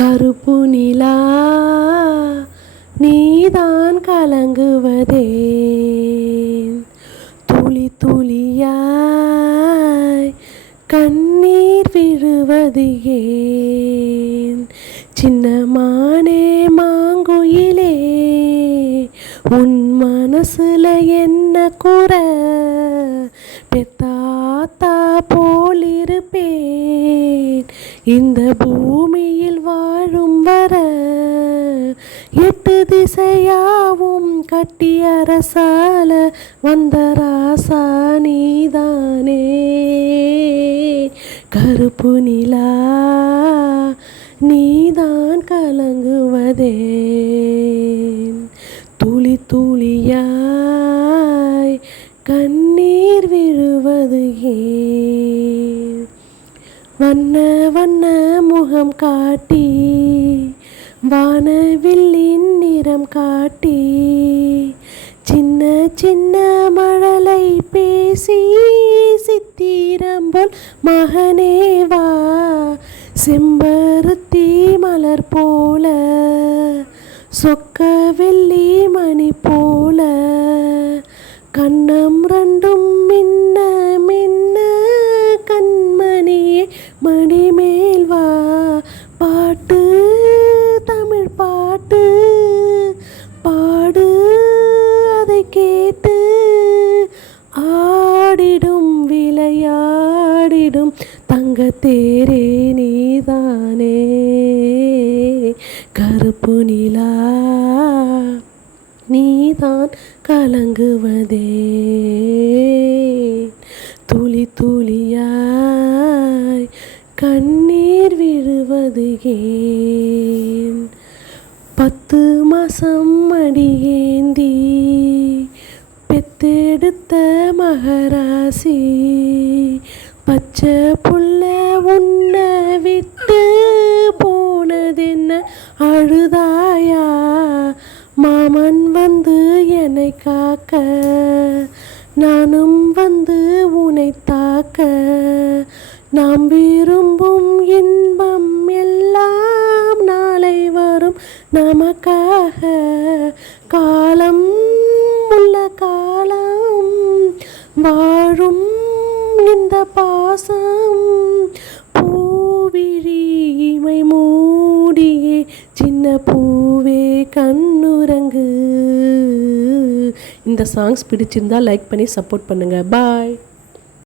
கருப்பு நிலா நீதான் கலங்குவதேன், துளி துளியாய் கண்ணீர் விழுவது ஏன்? சின்னமானே மாங்குயிலே, உன் மனசுல என்ன குறை? பெத்தாத்தா போலிருப்பேன் இந்த பூமியில் வாழும் வர. 8 திசையாவும் கட்டி அரசால வந்த ராசா நீதானே. கருப்பு நிலா நீதான் கலங்குவதேன், துளி துளியாய் கண்ணீர் விழுவது ஏன்? வண்ண வண்ண முகம் காட்டி, வானவில்லின் நிறம் காட்டி, சின்ன சின்ன மழலை பேசி சித்திரம்போல் மகனேவா. செம்பருத்தி மலர் போல, சொக்க வெள்ளி மணி போல, கண்ணம் ரெண்டும் மின்ன மின்ன கண்மணியே மணிமேல் வா. பாட்டு தமிழ் பாட்டு பாடு, அதை கேட்டு ஆடிடும் விளையாடிடும் தங்கத்தேரே நீதானே. கருப்பு நிலா நீதான் கலங்குவதேன், துளி துளியாய் கண்ணீர் விழுவது ஏன்? 10 மாசம் அடியேந்தி பெத்தெடுத்த மகராசி, பச்சை புள்ள உன்னை விட்டு போனதென்ன அழுதாயா? மாமன் வந்து என்னை காக்க, நானும் வந்து உன்னை தாக்க, நாம் விரும்பும் இன்பம் எல்லாம் நாளை வரும் நமக்காக. காலம் உள்ள காலம் வாழும் இந்த பாசம், பூவிழி இமை மூடியே சின்ன பூவே கண்ணுறங்கு. இந்த சாங்ஸ் பிடிச்சிருந்தா லைக் பண்ணி சப்போர்ட் பண்ணுங்கள். பாய்.